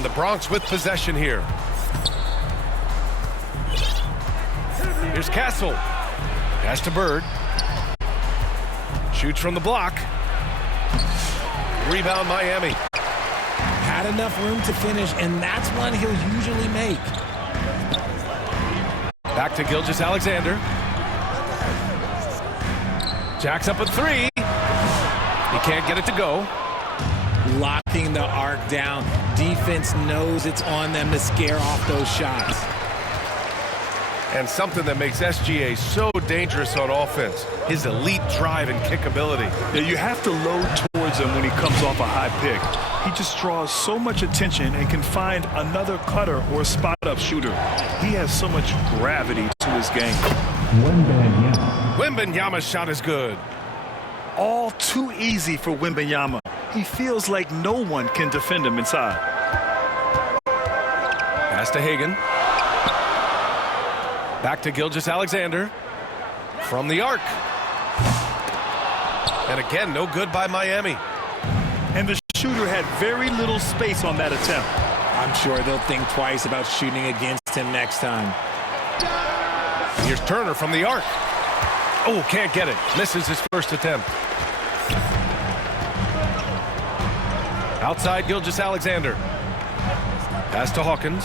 And the Bronx with possession here. Here's Castle. Pass to Bird. Shoots from the block. Rebound Miami. Had enough room to finish, and that's one he'll usually make. Back to Gilgeous-Alexander. Jacks up a three. He can't get it to go. Locking the arc down. Defense knows it's on them to scare off those shots. And something that makes SGA so dangerous on offense, his elite drive and kick ability. Yeah, you have to load towards him when he comes off a high pick. He just draws so much attention and can find another cutter or spot-up shooter. He has so much gravity to his game. Wembanyama's shot is good. All too easy for Wembanyama. He feels like no one can defend him inside. Pass to Hagan. Back to Gilgeous-Alexander. From the arc. And again, no good by Miami. And the shooter had very little space on that attempt. I'm sure they'll think twice about shooting against him next time. Here's Turner from the arc. Oh, can't get it. Misses his first attempt. Outside Gilgeous-Alexander. Pass to Hawkins.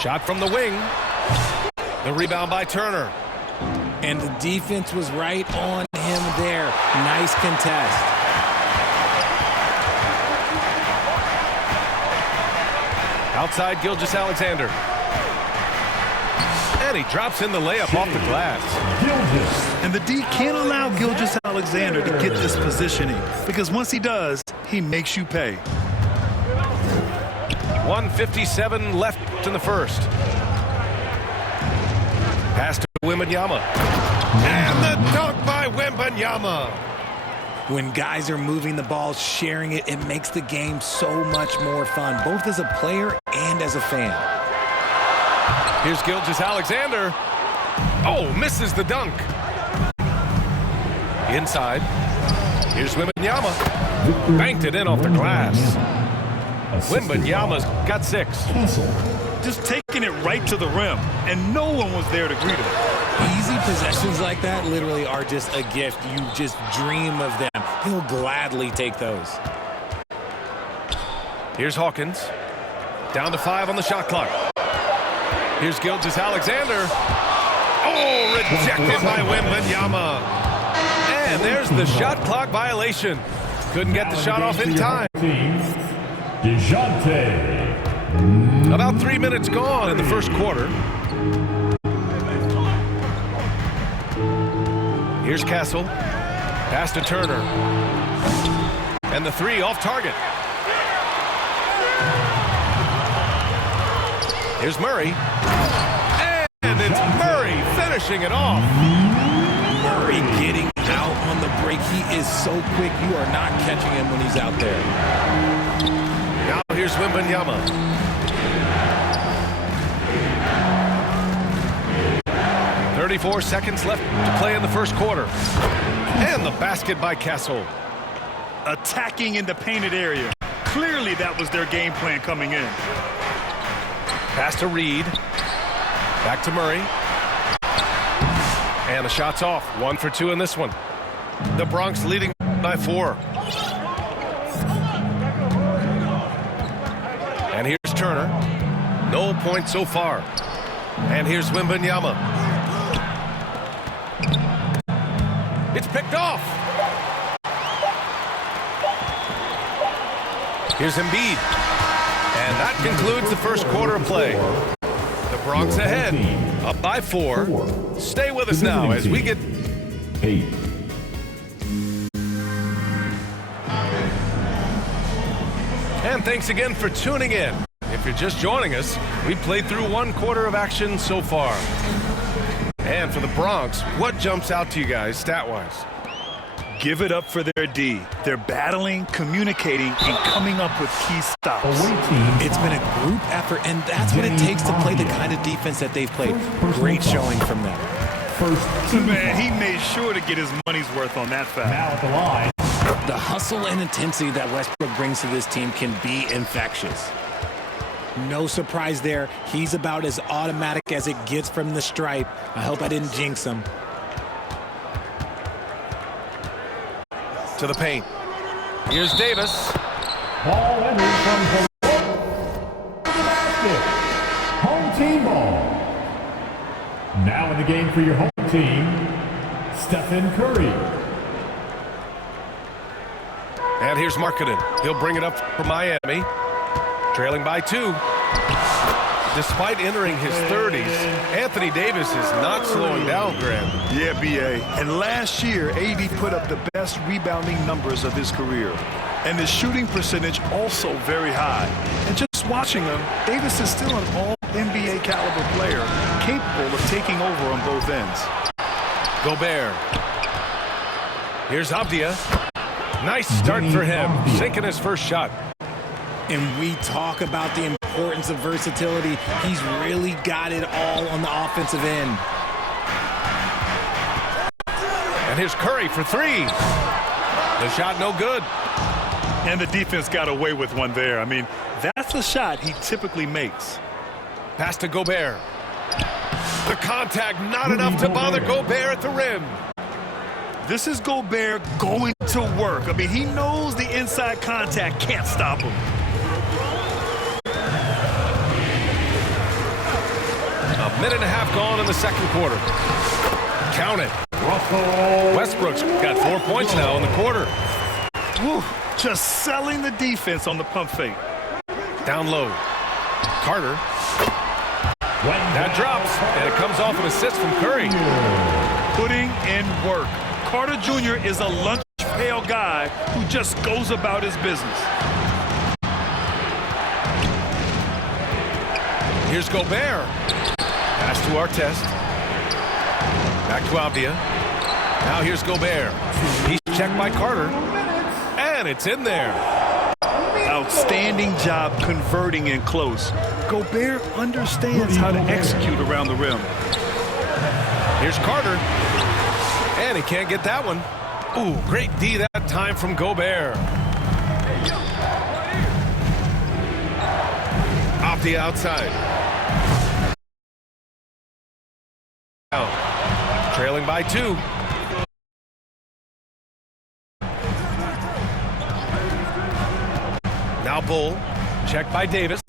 Shot from the wing. The rebound by Turner. And the defense was right on him there. Nice contest. Outside Gilgeous-Alexander. And he drops in the layup off the glass. And the D can't allow Gilgeous-Alexander to get this positioning, because once he does, he makes you pay. 1:57 left in the first. Pass to Wembanyama. And the dunk by Wembanyama. When guys are moving the ball, sharing it, it makes the game so much more fun, both as a player and as a fan. Here's Gilgeous-Alexander. Oh, misses the dunk. Inside. Here's Wembanyama. Banked it in off the glass. Wembanyama's got 6. Just taking it right to the rim, and no one was there to greet him. Easy possessions like that literally are just a gift. You just dream of them. He'll gladly take those. Here's Hawkins. Down to 5 on the shot clock. Here's Gilgeous-Alexander. Oh, rejected by Wembanyama. And there's the shot clock violation. Couldn't get the shot off in time. About 3 minutes gone in the first quarter. Here's Castle. Pass to Turner. And the 3 off target. Here's Murray. And it's Murray finishing it off. Murray getting out on the break. He is so quick. You are not catching him when he's out there. Now here's Wembanyama. 34 seconds left to play in the first quarter. And the basket by Castle. Attacking in the painted area. Clearly that was their game plan coming in. Pass to Reed. Back to Murray. And the shot's off. 1 for 2 in this one. The Bronx leading by 4. And here's Turner. No points so far. And here's Wembanyama. It's picked off. Here's Embiid. And that concludes the first quarter of play. The Bronx ahead, up by 4. Stay with us now as we get... 8. And thanks again for tuning in. If you're just joining us, we've played through 1 quarter of action so far. And for the Bronx, what jumps out to you guys stat-wise? Give it up for their D. They're battling, communicating, and coming up with key stops. It's been a group effort, and that's what it takes to play the kind of defense that they've played. Great showing from them. Man, he made sure to get his money's worth on that foul. Now at the line, hustle and intensity that Westbrook brings to this team can be infectious. No surprise there. He's about as automatic as it gets from the stripe. I hope I didn't jinx him. To the paint. Here's Davis. Ball enters from the basket. Home team ball. Now in the game for your home team, Stephen Curry. And here's Markkanen. He'll bring it up for Miami. Trailing by 2. Despite entering his 30s, Anthony Davis is not slowing down, Graham. Yeah, B.A. And last year, AD put up the best rebounding numbers of his career. And his shooting percentage also very high. And just watching him, Davis is still an all-NBA caliber player, capable of taking over on both ends. Gobert. Here's Avdia. Nice start for him, sinking his first shot. And we talk about the importance of versatility. He's really got it all on the offensive end. And here's Curry for 3. The shot no good. And the defense got away with one there. I mean, that's the shot he typically makes. Pass to Gobert. The contact not enough to bother Gobert at the rim. This is Gobert going to work. I mean, he knows the inside contact can't stop him. A minute and a half gone in the second quarter. Count it. Westbrook's got 4 points now in the quarter. Whew, just selling the defense on the pump fake. Down low. Carter. That drops, and it comes off an assist from Curry. Putting in work. Carter Jr. is a lunch pail guy who just goes about his business. Here's Gobert. Pass to Artest. Back to Avdia. Now here's Gobert. He's checked by Carter. And it's in there. Outstanding job converting in close. Gobert understands how to execute around the rim. Here's Carter. And he can't get that one. Ooh, great D that time from Gobert. Off the outside. Trailing by 2. Now Bull. Checked by Davis.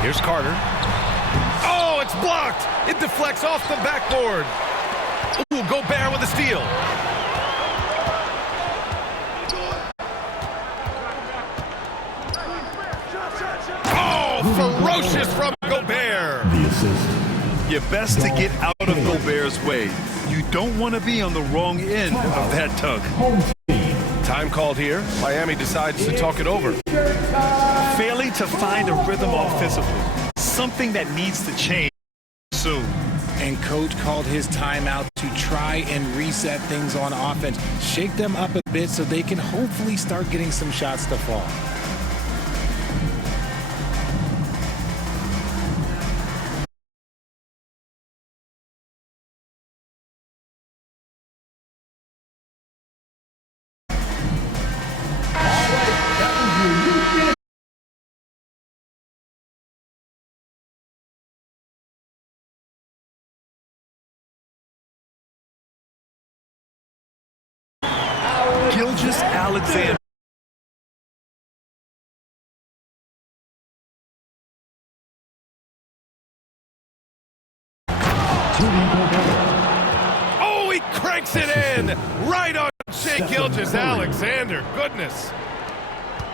Here's Carter. Oh, it's blocked. It deflects off the backboard. Ooh, Gobert with a steal. Oh, ferocious from Gobert. The assist. You're best to get out of Gobert's way. You don't want to be on the wrong end of that tug. Home team. Time called here. Miami decides to talk it over. Failing to find a rhythm offensively. Something that needs to change soon. And coach called his timeout to try and reset things on offense. Shake them up a bit so they can hopefully start getting some shots to fall. Alexander. Oh, he cranks it in! Right on Shai Gilgeous-Alexander. Goodness.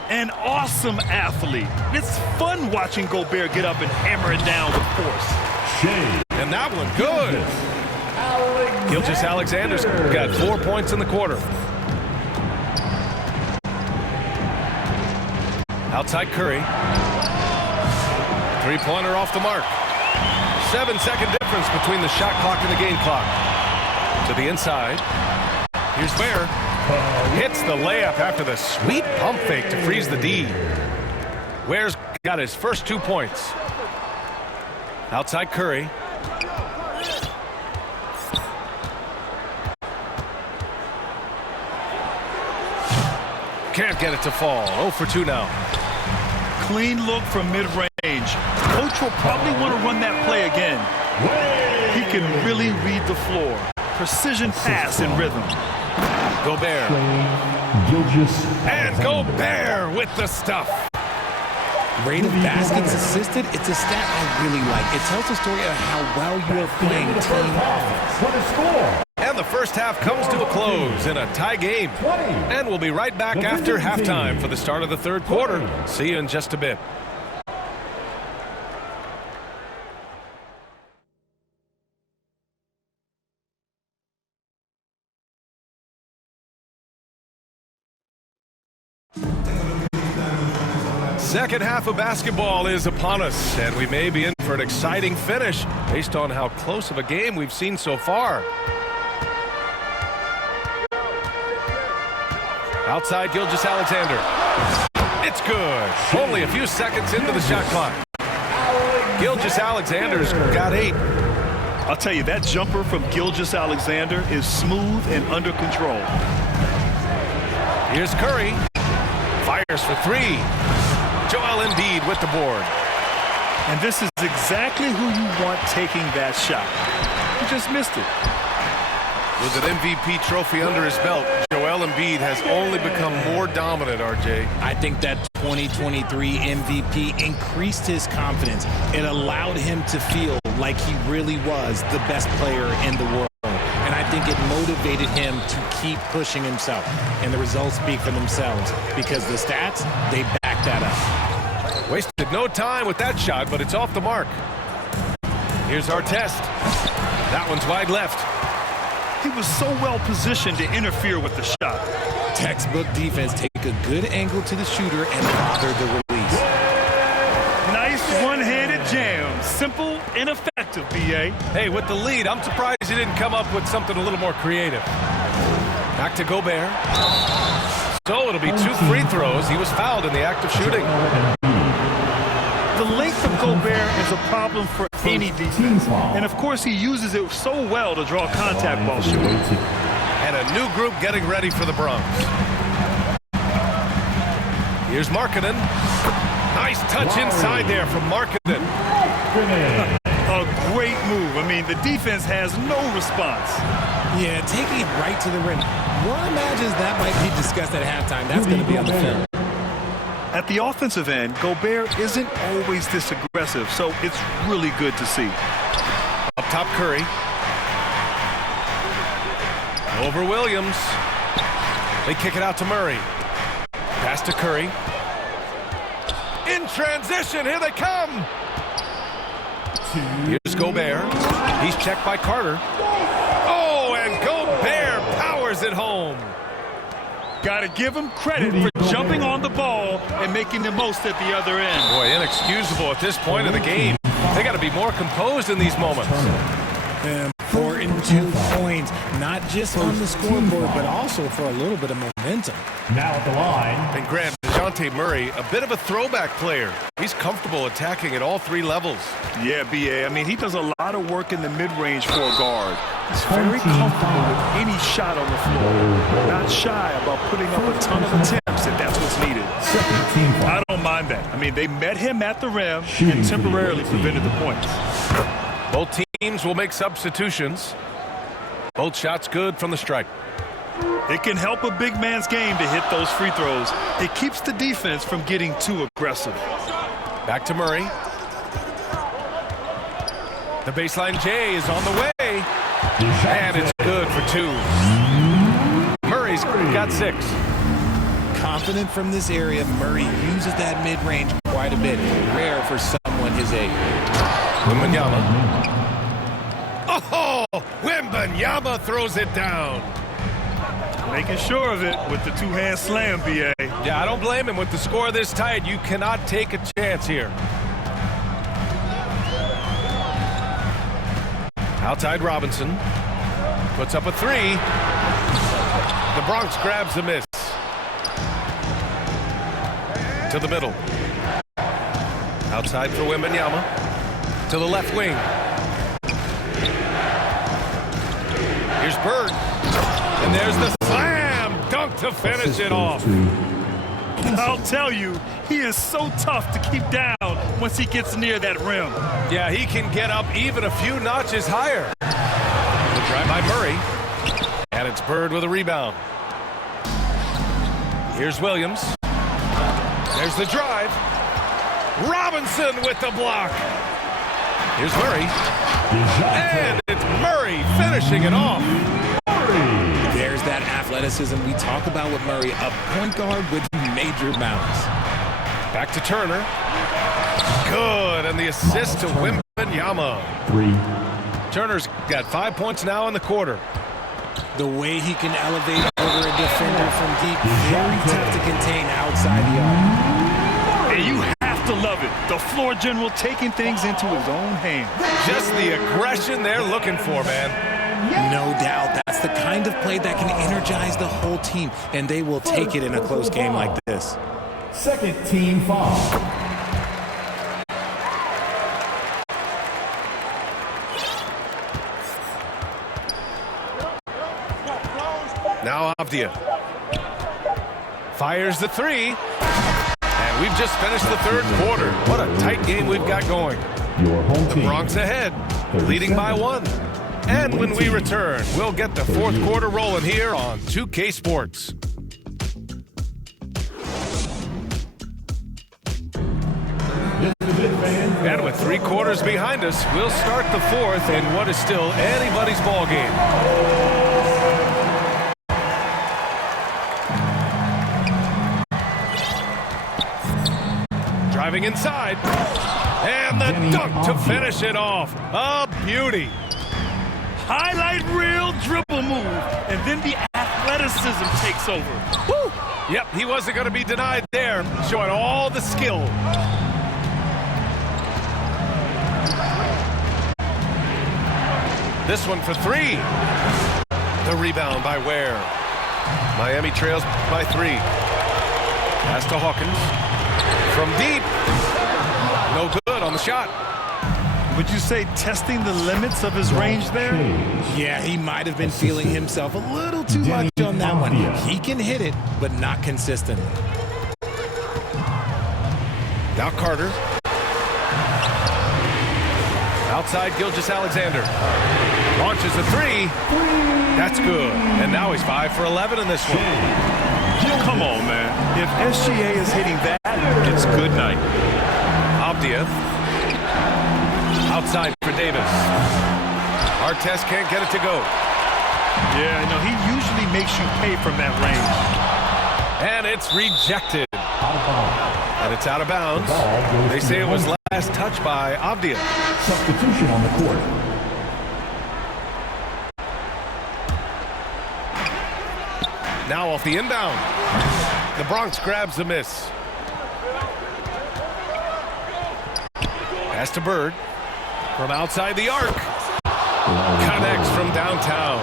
An awesome athlete. It's fun watching Gobert get up and hammer it down with force. Shai. And that one, good. Gilgeous-Alexander's got 4 points in the quarter. Outside Curry. Three-pointer off the mark. 7-second difference between the shot clock and the game clock. To the inside. Here's Ware. Hits the layup after the sweet pump fake to freeze the D. Ware's got his first 2 points. Outside Curry. Can't get it to fall. 0 for 2 now. Clean look from mid-range. Coach will probably want to run that play again. He can really read the floor. Precision pass and rhythm. Gobert. And Gobert with the stuff. Rate of baskets assisted, it's a stat I really like. It tells the story of how well you are playing team offense. What a score! And the first half comes to a close in a tie game. And we'll be right back after halftime for the start of the third quarter. See you in just a bit. Second half of basketball is upon us, and we may be in for an exciting finish based on how close of a game we've seen so far. Outside, Gilgeous-Alexander. It's good. Only a few seconds into the shot clock. Gilgeous-Alexander's got 8. I'll tell you, that jumper from Gilgeous-Alexander is smooth and under control. Here's Curry. Fires for 3. Joel Embiid with the board. And this is exactly who you want taking that shot. He just missed it. With an MVP trophy under his belt, Joel Embiid has only become more dominant, RJ. I think that 2023 MVP increased his confidence. It allowed him to feel like he really was the best player in the world. And I think it motivated him to keep pushing himself. And the results speak for themselves because the stats, they back that up. Wasted no time with that shot, but it's off the mark. Here's our test. That one's wide left. He was so well positioned to interfere with the shot. Textbook defense, take a good angle to the shooter and bother the release. Nice one-handed jam. Simple and effective, B.A. Hey, with the lead, I'm surprised he didn't come up with something a little more creative. Back to Gobert. So it'll be 2 free throws. He was fouled in the act of shooting. The length of Gobert is a problem for any defense. And, of course, he uses it so well to draw contact while shooting. And a new group getting ready for the Bronx. Here's Markkanen. Nice touch inside there from Markkanen. A great move. I mean, the defense has no response. Yeah, taking it right to the rim. One imagines that might be discussed at halftime. That's going to be on the film. At the offensive end, Gobert isn't always this aggressive, so it's really good to see. Up top, Curry. Over Williams. They kick it out to Murray. Pass to Curry. In transition, here they come. Here's Gobert. He's checked by Carter. Oh, and Gobert powers it home. Got to give him credit for jumping on the ball and making the most at the other end. Boy, inexcusable at this point of the game. They got to be more composed in these moments. Important 2 points, not just on the scoreboard, but also for a little bit of momentum. Now at the line. And grant DeJounte Murray, a bit of a throwback player. He's comfortable attacking at all 3 levels. Yeah, B.A. I mean, he does a lot of work in the mid-range for a guard. He's very comfortable with any shot on the floor. Not shy about putting up a ton of attempts if that's what's needed. I don't mind that. I mean, they met him at the rim and temporarily prevented the points. Both teams will make substitutions. Both shots good from the stripe. It can help a big man's game to hit those free throws. It keeps the defense from getting too aggressive. Back to Murray. The baseline J is on the way. And it's good for 2. Murray's got 6. Confident from this area, Murray uses that mid-range quite a bit. Rare for someone his age. Wembanyama. Oh, Wembanyama throws it down. Making sure of it with the 2-hand slam, B.A. Yeah, I don't blame him. With the score this tight, you cannot take a chance here. Outside Robinson. Puts up a 3. The Bronx grabs the miss. To the middle. Outside for Wembanyama. To the left wing. Here's Bird. And there's the slam dunk to finish it off. I'll tell you, he is so tough to keep down once he gets near that rim. Yeah, he can get up even a few notches higher. The drive by Murray. And it's Bird with a rebound. Here's Williams. There's the drive. Robinson with the block. Here's Murray. And it's Murray finishing it off. There's that athleticism we talk about with Murray, a point guard with major bounce. Back to Turner. Good, and the assist to Wembanyama. 3. Turner's got 5 points now in the quarter. The way he can elevate over a defender from deep, very tough to contain outside the arc. And you have to love it. The floor general taking things into his own hands. Just the aggression they're looking for, man. No doubt, that's the kind of play that can energize the whole team, and they will take it in a close game like this. Second team foul. Now Avdia fires the 3. And we've just finished the third quarter. What a tight game we've got going. Your home team. Bronx ahead, leading by 1. And when we return, we'll get the fourth quarter rolling here on 2K Sports. And with 3 quarters behind us, we'll start the fourth in what is still anybody's ball game. Driving inside, and the dunk to finish it off. A beauty. Highlight reel dribble move, and then the athleticism takes over. Woo! Yep, he wasn't going to be denied there, showing all the skill. This one for 3. The rebound by Ware. Miami trails by 3. Pass to Hawkins. From deep. No good on the shot. Would you say testing the limits of his range there? Yeah, he might have been feeling himself a little too much on that one. He can hit it, but not consistently. Now Carter. Outside Gilgeous-Alexander. Launches a 3. That's good. And now he's 5 for 11 in this one. Come on, man. If SGA is hitting that, it's good night. Avdia. Outside for Davis. Artest can't get it to go. Yeah, no, he usually makes you pay from that range. And it's rejected. And it's out of bounds. They say it was last touched by Avdia. Substitution on the court. Now off the inbound. The Bronx grabs the miss. Pass to Bird. From outside the arc. Connects from downtown.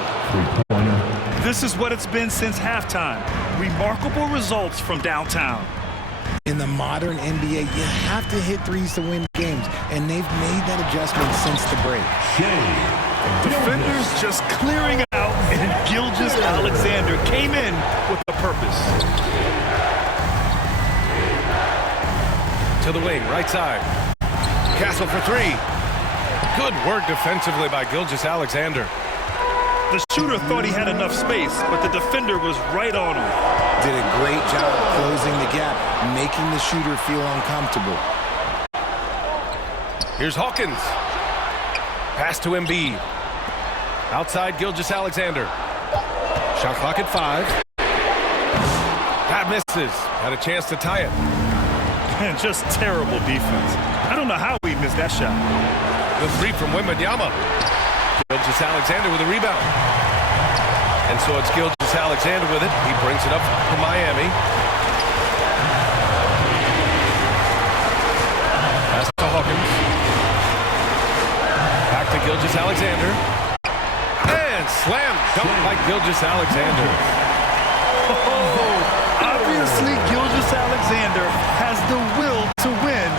This is what it's been since halftime. Remarkable results from downtown. In the modern NBA, you have to hit threes to win games, and they've made that adjustment since the break. Defenders just clearing out, and Gilgeous-Alexander came in with a purpose. To the wing, right side. Castle for 3. Good work defensively by Gilgeous-Alexander. The shooter thought he had enough space, but the defender was right on him. Did a great job closing the gap, making the shooter feel uncomfortable. Here's Hawkins. Pass to Embiid. Outside Gilgeous-Alexander. Shot clock at 5. That misses. Had a chance to tie it. Man, just terrible defense. I don't know how he missed that shot. The 3 from Wembanyama. Gilgeous-Alexander with a rebound. And so it's Gilgeous-Alexander with it. He brings it up for Miami. Pass to Hawkins. Back to Gilgeous-Alexander. And slam dunk by Gilgeous-Alexander. Oh, obviously Gilgeous-Alexander has the will to win.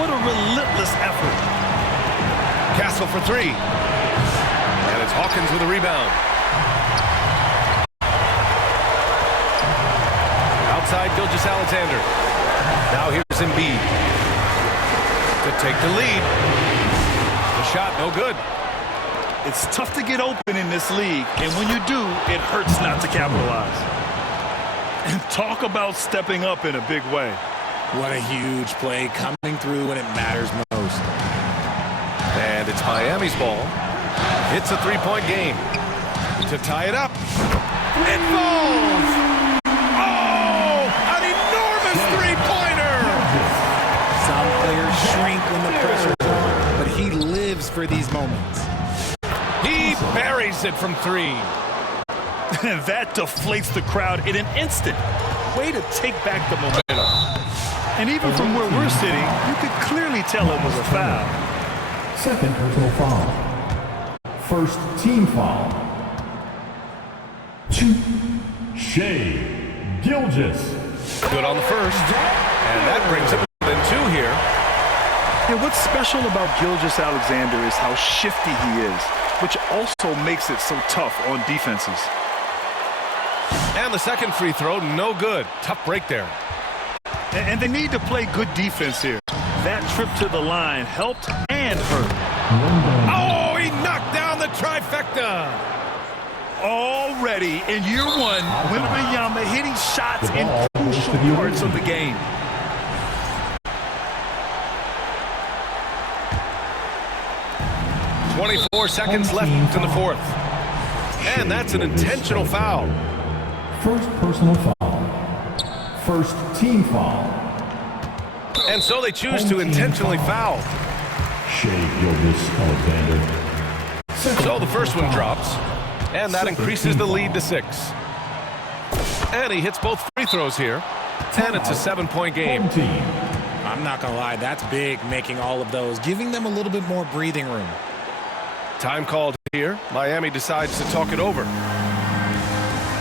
What a relentless effort. Castle for 3. And it's Hawkins with a rebound. outside Gilgeous-Alexander. Now here's Embiid to take the lead. The shot, no good. It's tough to get open in this league, and when you do, it hurts not to capitalize. And talk about stepping up in a big way. What a huge play coming through when it matters most. And it's Miami's ball. It's a three-point game. To tie it up. It falls! Oh! An enormous three-pointer! Some players shrink when the pressure's on, but he lives for these moments. He buries it from three. And that deflates the crowd in an instant. Way to take back the momentum. And even from where we're sitting, you could clearly tell it was a foul. Second personal foul. First team foul. Shai Gilgeous. Good on the first. And that brings him within two here. Yeah, what's special about Gilgeous-Alexander is how shifty he is, which also makes it so tough on defenses. And the second free throw, no good. Tough break there. And they need to play good defense here. That trip to the line helped and hurt. Oh, he knocked down the trifecta. Already in year one, Wembanyama hitting shots in crucial parts of the game. .24 seconds left in the fourth. And that's an intentional foul. First personal foul. First team foul. And so they choose to intentionally foul. Shai Gilgeous-Alexander. So the first one drops. And that increases the lead to 6. And he hits both free throws here. And it's a 7-point game. I'm not going to lie, that's big, making all of those, giving them a little bit more breathing room. Time called here. Miami decides to talk it over.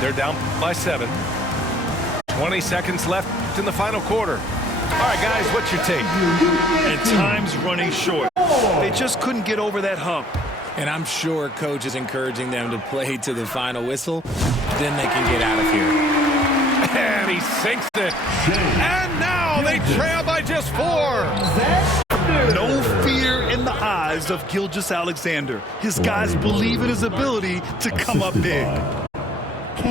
They're down by 7. 20 seconds left in the final quarter. All right, guys, what's your take? And time's running short. They just couldn't get over that hump. And I'm sure coach is encouraging them to play to the final whistle. Then they can get out of here. And he sinks it. And now they trail by just 4. No fear in the eyes of Gilgeous-Alexander. His guys believe in his ability to come up big.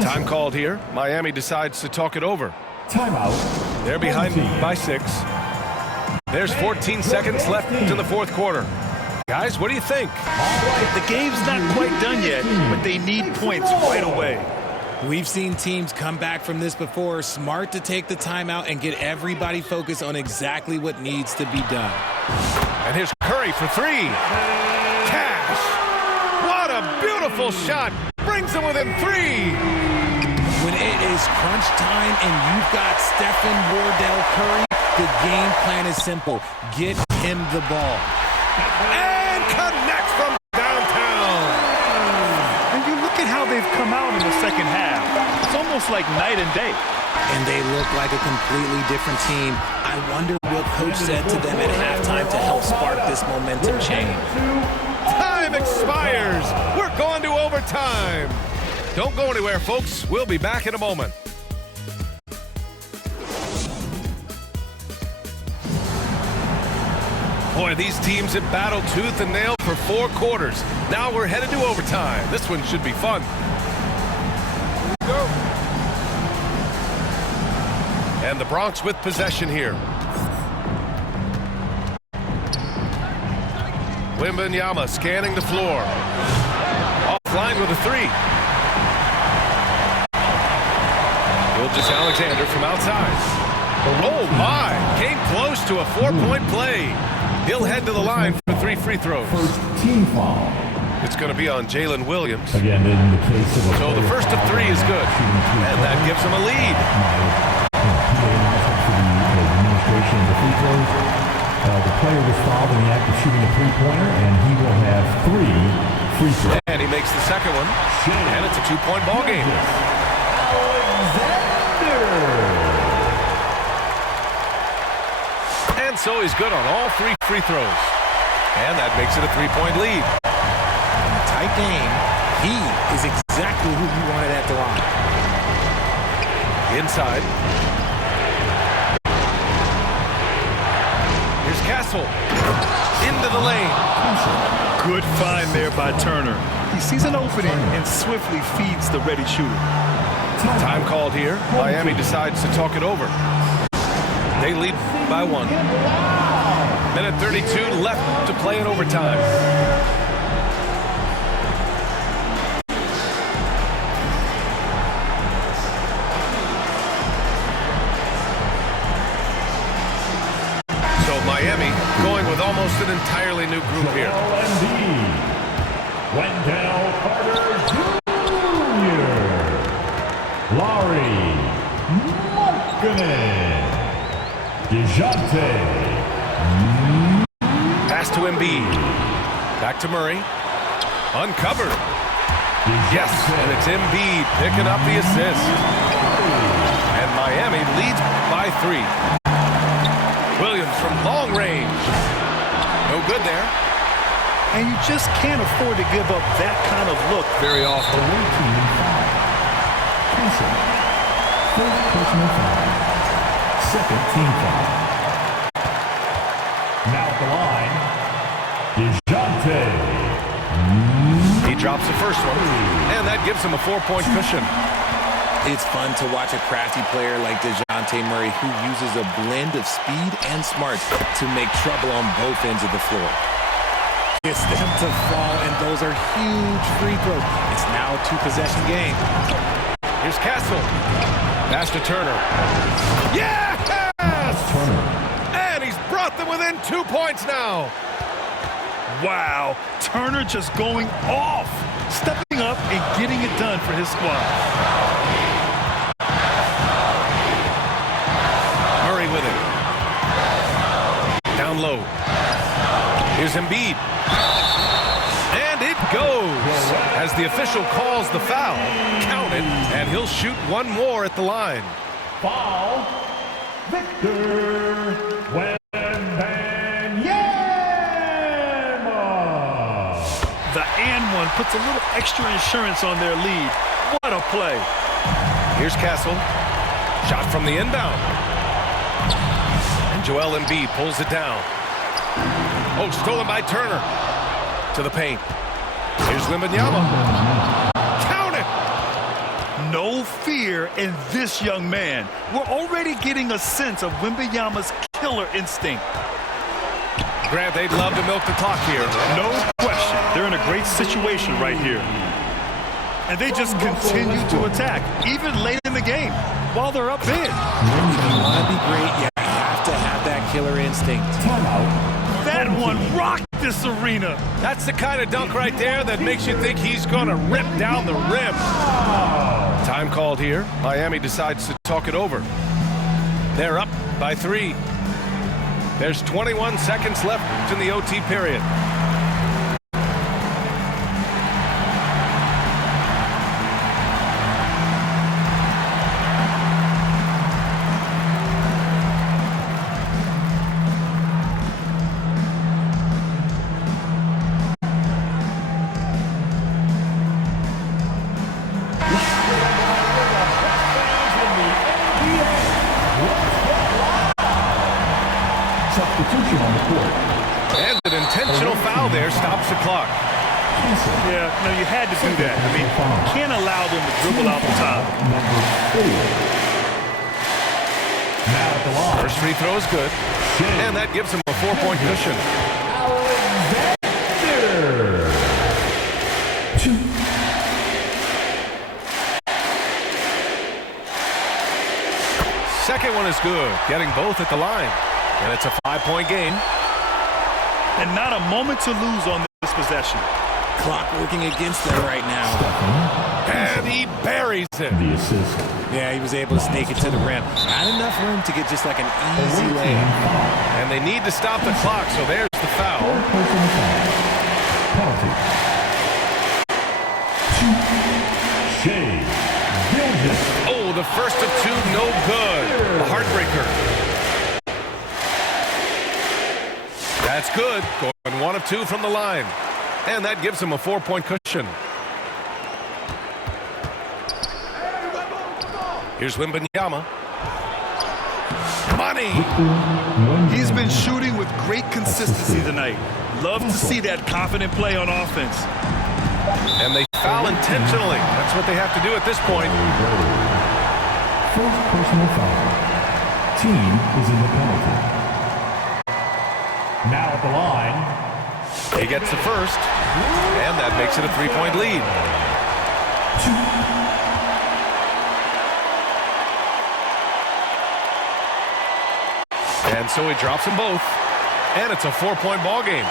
Time called here. Miami decides to talk it over. Timeout. They're behind by 6. There's 14 seconds left in the fourth quarter. Guys, what do you think? The game's not quite done yet, but they need points right away. We've seen teams come back from this before. Smart to take the timeout and get everybody focused on exactly what needs to be done. And here's Curry for 3. Cash. What a beautiful shot. Brings them within 3. When it is crunch time and you've got Stephen Wardell Curry, the game plan is simple. Get him the ball. And connects from downtown. And you look at how they've come out in the second half. It's almost like night and day. And they look like a completely different team. I wonder what coach said to them at halftime to help spark this momentum change. Time expires. We're going to overtime. Don't go anywhere, folks. We'll be back in a moment. Boy, these teams have battled tooth and nail for 4 quarters. Now we're headed to overtime. This one should be fun. Go. And the Bronx with possession here. Wembanyama scanning the floor. Offline with a 3. Gilgeous-Alexander from outside. Oh my! Came close to a 4-point play. He'll head to the line for 3 free throws. First team foul. It's going to be on Jalen Williams. Again, in the case of a So the first of 3 is good. And that gives him a lead. Administration of the free throws. The player was fouled in the act of shooting a three-pointer, and he will have 3 free throws. And he makes the second one. And it's a 2-point ball game. And so he's good on all 3 free throws. And that makes it a 3-point lead. In a tight game, he is exactly who you wanted at the line. Inside. Castle into the lane. Good find there by Turner. He sees an opening and swiftly feeds the ready shooter. Time called here. Miami decides to talk it over. They lead by 1. Minute 32 left to play in overtime. So Miami going with almost an entirely new group here. Wendell Carter Jr. Laurie Markkanen. DeJounte. Pass to Embiid. Back to Murray. Uncovered. Yes, and it's Embiid picking up the assist. And Miami leads by 3. Williams from long range. No good there. And you just can't afford to give up that kind of look very often. First personal foul. Second team foul. Now at the line, DeJounte. He drops the first one, and that gives him a 4-point cushion. It's fun to watch a crafty player like DeJounte Murray who uses a blend of speed and smarts to make trouble on both ends of the floor. Gets them to fall, and those are huge free throws. It's now a 2-possession game. Here's Castle. Pass to Turner. Yes! And he's brought them within 2 points now. Wow, Turner just going off, stepping up and getting it done for his squad. Murray with it. Down low. Here's Embiid. And it goes. As the official calls the foul, count it, and he'll shoot one more at the line. Foul. Victor Wembanyama. The and one puts a little extra insurance on their lead. What a play. Here's Castle. Shot from the inbound. And Joel Embiid pulls it down. Oh, stolen by Turner. To the paint. Here's Wembanyama. Count it! No fear in this young man. We're already getting a sense of Wembanyama's killer instinct. Grant, they'd love to milk the clock here. No question. They're in a great situation right here. And they just continue to attack, even late in the game, while they're up big. If you want to be great, you have to have that killer instinct. That one rocked this arena. That's the kind of dunk right there that makes you think he's going to rip down the rim. Time called here. Miami decides to talk it over. They're up by 3. There's 21 seconds left in the OT period. Substitution on the court. And an intentional foul there stops the clock. Yeah, no, you had to do that. I mean, you can't allow them to dribble out the top. Number 4. Now at the line. First free throw is good. And that gives him a 4-point cushion. Alexander. 2. Second one is good, getting both at the line. And it's a 5-point game. And not a moment to lose on this possession. Clock working against them right now. And he buries it. The assist. Yeah, he was able to sneak it to the rim. Not enough room to get just like an easy layup. And they need to stop the clock, so there's the foul. Personal foul. Penalty. Shai. Oh, the first of 2, no good. A heartbreaker. That's good. Going 1 of 2 from the line. And that gives him a 4-point cushion. Here's Wembanyama. money. He's been shooting with great consistency tonight. Love to see that confident play on offense. And they foul intentionally. That's what they have to do at this point. First personal foul. Team is in the penalty. Now at the line. He gets the first, and that makes it a 3-point lead. And so he drops them both, and it's a 4-point ball game.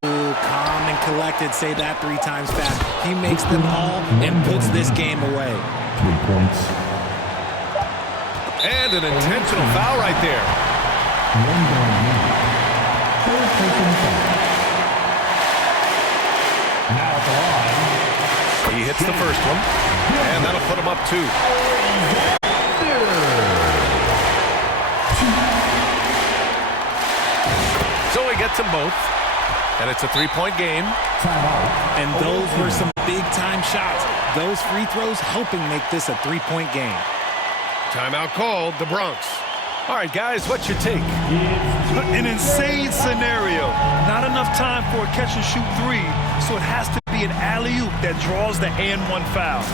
Cool, calm, and collected. Say that 3 times fast. He makes them all and puts this game away. 3 points. And an intentional foul right there. Third personal foul. Now at the line. He hits the first one, and that'll put him up 2. So he gets them both, and it's a 3-point game. And those were some big-time shots. Those free throws helping make this a 3-point game. Timeout called, the Bronx. All right, guys, what's your take? An insane scenario. Not enough time for a catch-and-shoot 3, so it has to be an alley-oop that draws the and-1 foul.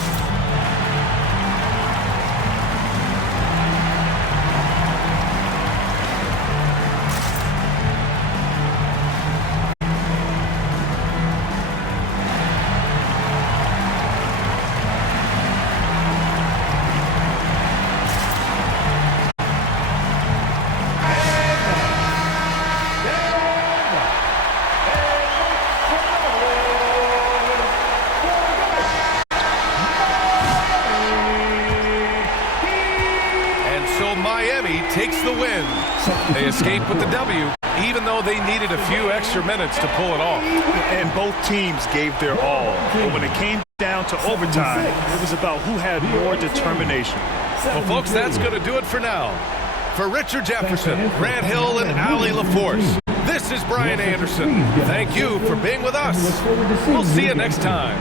Takes the win. They escape with the W, even though they needed a few extra minutes to pull it off. And both teams gave their all. But when it came down to overtime, it was about who had more determination. Well, folks, that's going to do it for now. For Richard Jefferson, Grant Hill, and Allie LaForce, this is Brian Anderson. Thank you for being with us. We'll see you next time.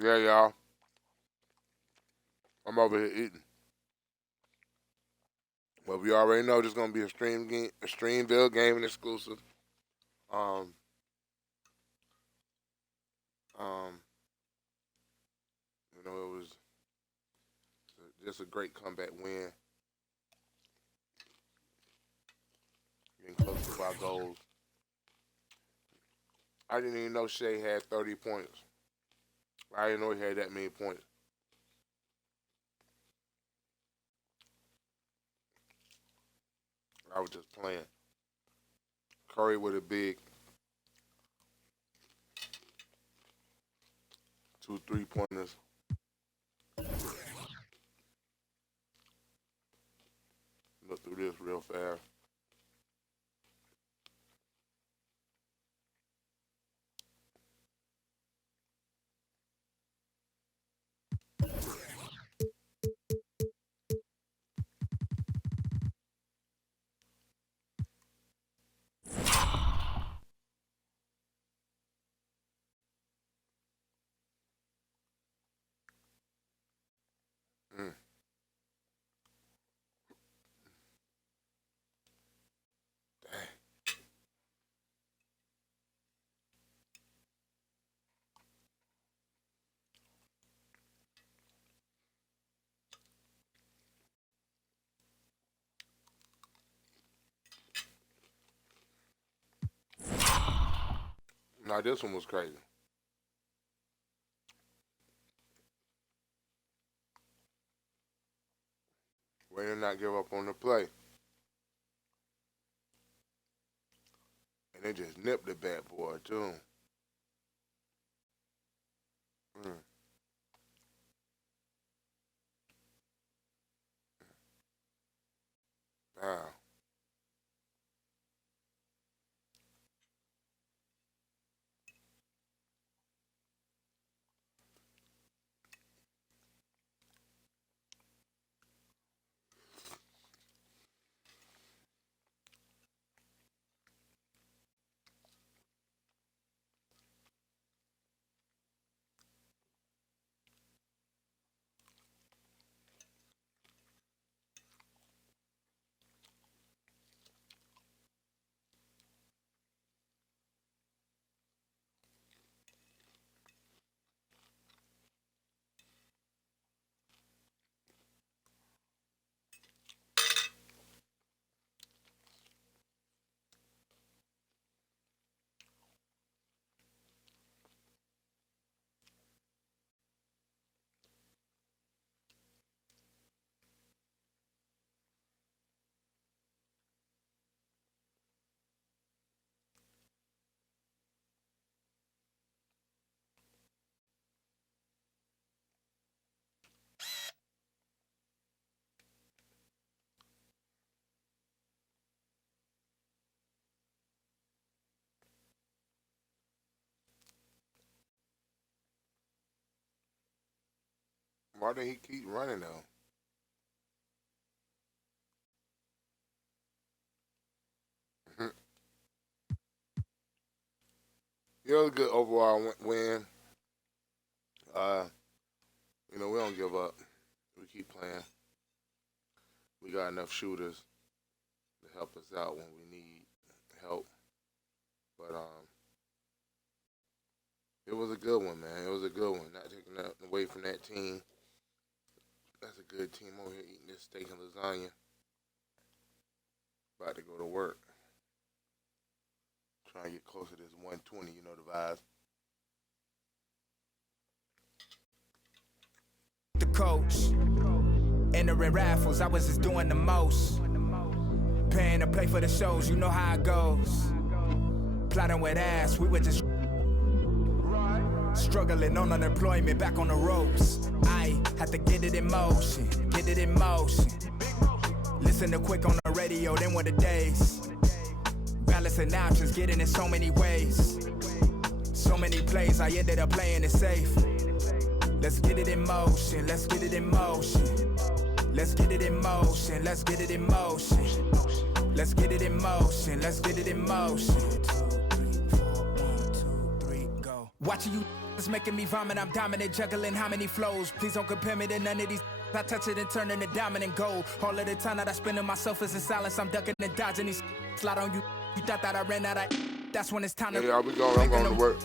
Yeah, y'all. I'm over here eating. Well, we already know there's going to be a StreamViile gaming exclusive. You know, it was just a great comeback win. Getting close to our goals. I didn't even know Shai had 30 points. I didn't know he had that many points. I was just playing. Curry with a big 2 3-pointers. Look through this real fast. Now this one was crazy. Way to not give up on the play. And they just nipped the bad boy too. Wow. Why did he keep running though? It was a good overall win. You know, we don't give up. We keep playing. We got enough shooters to help us out when we need help. But it was a good one, man. It was a good one. Not taking nothing away from that team. That's a good team over here eating this steak and lasagna. About to go to work. Trying to get closer to this 120, you know the vibes. The coach, entering raffles, I was just doing the most. Paying to play for the shows, you know how it goes. Plotting with ass, we were just struggling on unemployment, back on the ropes. I had to get it in motion, get it in motion. Listen to Quick on the radio, then were the days. Balancing options, getting in so many ways. So many plays, I ended up playing it safe. Let's get it in motion, let's get it in motion. Let's get it in motion, let's get it in motion. Let's get it in motion, let's get it in motion. 2, 3, 4, 1, 2, 3, go. Watching you is making me vomit, I'm dominant, juggling how many flows. Please don't compare me to none of these. I touch it and turn into diamond and gold. All of the time that I spend in myself is in silence. I'm ducking and dodging these slide on you. You thought that I ran out of. That's when it's time to. Yeah, I'll be going. I'm going to work.